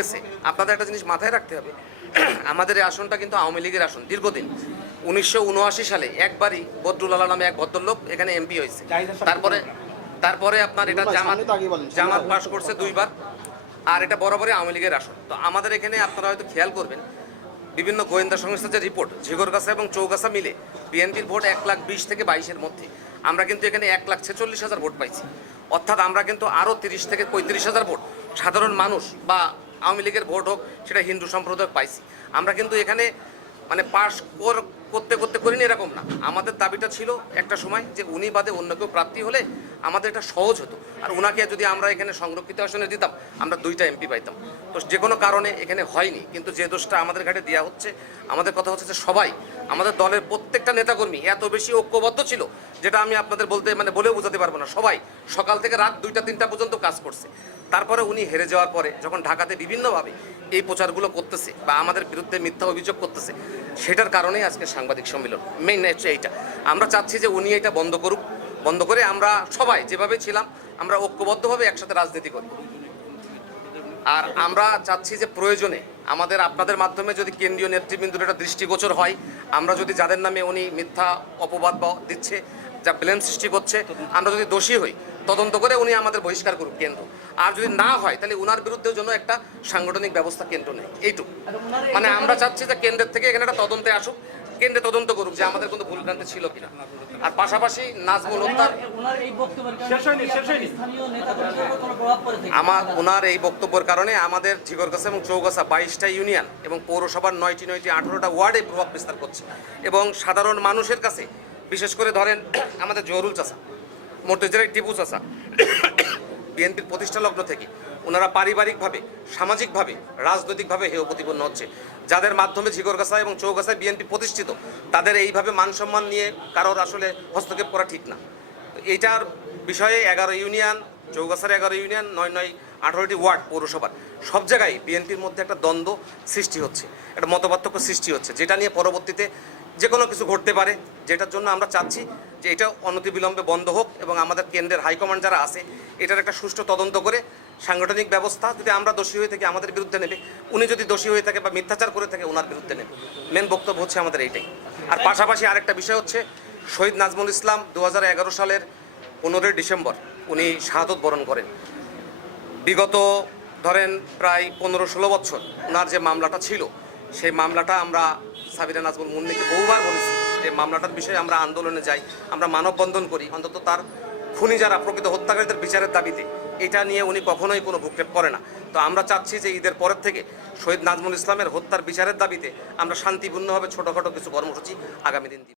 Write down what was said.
গেছে, আপনাদের একটা জিনিস মাথায় রাখতে হবে, আমাদের এই আসনটা কিন্তু আওয়ামী লীগের আসন দীর্ঘদিন। 1979 সালে একবারই বদরুল আলা নামে এক ভদ্রলোক এখানে এমপি হয়েছে। তারপরে আপনার এটা জামাত পাস করছে 2 বার, আর এটা বরাবরই আওয়ামী লীগের আসন। তো আমাদের এখানে আপনারা হয়তো খেয়াল করবেন, বিভিন্ন গোয়েন্দা সংস্থার যে রিপোর্ট, ঝিগরগাছা এবং চৌগাছা মিলে বিএনপির ভোট 1,20,000 থেকে 22-এর মধ্যে। আমরা কিন্তু এখানে 1,46,000 ভোট পাইছি। অর্থাৎ আমরা কিন্তু আরও 30 থেকে 35,000 ভোট সাধারণ মানুষ বা আওয়ামী লীগের ভোট হোক সেটা হিন্দু সম্প্রদায় পাইছি। আমরা কিন্তু এখানে মানে পাশ করতে করতে করিনি এরকম না। আমাদের দাবিটা ছিল একটা সময় যে উনি বাদে অন্য কেউ প্রার্থী হলে আমাদের এটা সহজ হতো, আর ওনাকে যদি আমরা এখানে সংরক্ষিত আসনে দিতাম আমরা 2টা এমপি পাইতাম। তো যে কোনো কারণে এখানে হয়নি, কিন্তু যে দোষটা আমাদের ঘাটে দেওয়া হচ্ছে, আমাদের কথা হচ্ছে যে সবাই আমাদের দলের প্রত্যেকটা নেতাকর্মী এত বেশি ঐক্যবদ্ধ ছিল যেটা আমি আপনাদের বলেও বোঝাতে পারবো না। সবাই সকাল থেকে রাত 2টা-3টা পর্যন্ত কাজ করছে। তারপরে উনি হেরে যাওয়ার পরে যখন ঢাকাতে বিভিন্নভাবে এই প্রচারগুলো করতেছে বা আমাদের বিরুদ্ধে মিথ্যা অভিযোগ করতেছে, সেটার কারণেই আজকে সাংবাদিক সম্মেলন। মেইন হচ্ছে এইটা, আমরা চাচ্ছি যে উনি এটা বন্ধ করুক, বন্ধ করে আমরা সবাই যেভাবে ছিলাম আমরা ঐক্যবদ্ধভাবে একসাথে রাজনীতি করি। আর আমরা চাচ্ছি যে প্রয়োজনে আমাদের আপনাদের মাধ্যমে যদি কেন্দ্রীয় নেতৃবৃন্দুর এটা দৃষ্টিগোচর হয়, আমরা যদি যাদের নামে উনি মিথ্যা অপবাদ দিচ্ছে, যা ব্লেম সৃষ্টি করছে, আমরা যদি দোষী হই, তদন্ত করে উনি আমাদের বহিষ্কার করুক কেন্দ্র। আর যদি না হয় তাহলে উনার বিরুদ্ধেও যেন একটা সাংগঠনিক ব্যবস্থা কেন্দ্র নেই, এইটুকু। মানে আমরা চাচ্ছি যে কেন্দ্রের থেকে এখানে একটা তদন্তে আসুক, কেন্দ্রে তদন্ত করুক যে আমাদের কোনো ভুলভ্রান্তি ছিল কিনা। আর পাশাপাশি নাজমুল হত্যার ওনার এই বক্তব্যের কারণে আমাদের ঝিগরগাছা এবং চৌগাছা 22টা ইউনিয়ন এবং পৌরসভার 9টি 18টা ওয়ার্ডে প্রভাব বিস্তার করছে। এবং সাধারণ মানুষের কাছে, বিশেষ করে ধরেন আমাদের জহরুল চাচা, মর্তুজার টিপু চাচা, বিএনপির প্রতিষ্ঠা লগ্ন থেকে ওনারা পারিবারিকভাবে, সামাজিকভাবে, রাজনৈতিকভাবে হেয় প্রতিপন্ন হচ্ছে। যাদের মাধ্যমে ঝিগরগাছা এবং চৌগাছায় বিএনপি প্রতিষ্ঠিত, তাদের এইভাবে মান সম্মান নিয়ে কারোর আসলে হস্তক্ষেপ করা ঠিক না। এইটার বিষয়ে 11 ইউনিয়ন, চৌগাছার 11 ইউনিয়ন, 18টি ওয়ার্ড পৌরসভার সব জায়গায় বিএনপির মধ্যে একটা দ্বন্দ্ব সৃষ্টি হচ্ছে, একটা মতপার্থক্য সৃষ্টি হচ্ছে, যেটা নিয়ে পরবর্তীতে যে কোনো কিছু ঘটতে পারে। যেটার জন্য আমরা চাচ্ছি যে এটা অনতিবিলম্বে বন্ধ হোক এবং আমাদের কেন্দ্রের হাইকমান্ড যারা আছে এটার একটা সুষ্ঠু তদন্ত করে সাংগঠনিক ব্যবস্থা, যদি আমরা দোষী হয়ে থাকি আমাদের বিরুদ্ধে নেবে, উনি যদি দোষী হয়ে থাকে বা মিথ্যাচার করে থাকে ওনার বিরুদ্ধে নেবে। মেন বক্তব্য হচ্ছে আমাদের এইটাই। আর পাশাপাশি আরেকটা বিষয় হচ্ছে, শহীদ নাজমুল ইসলাম 2011 সালের 15 ডিসেম্বর উনি শাহাদত বরণ করেন। বিগত ধরেন প্রায় 15-16 বছর ওনার যে মামলাটা ছিল, সেই মামলাটা আমরা সাবিরা নাজমুল মুন্নিকে বহুবার বলেছি যে মামলাটার বিষয়ে আমরা আন্দোলনে যাই, আমরা মানববন্ধন করি, অন্তত তার খুনি যারা প্রকৃত হত্যাকারীদের বিচারের দাবিতে। এটা নিয়ে উনি কখনোই কোনো ভ্রুক্ষেপ করে না। তো আমরা চাচ্ছি যে ঈদের পরের থেকে শহীদ নাজমুল ইসলামের হত্যার বিচারের দাবিতে আমরা শান্তিপূর্ণভাবে ছোটোখাটো কিছু কর্মসূচি আগামী দিন দিব।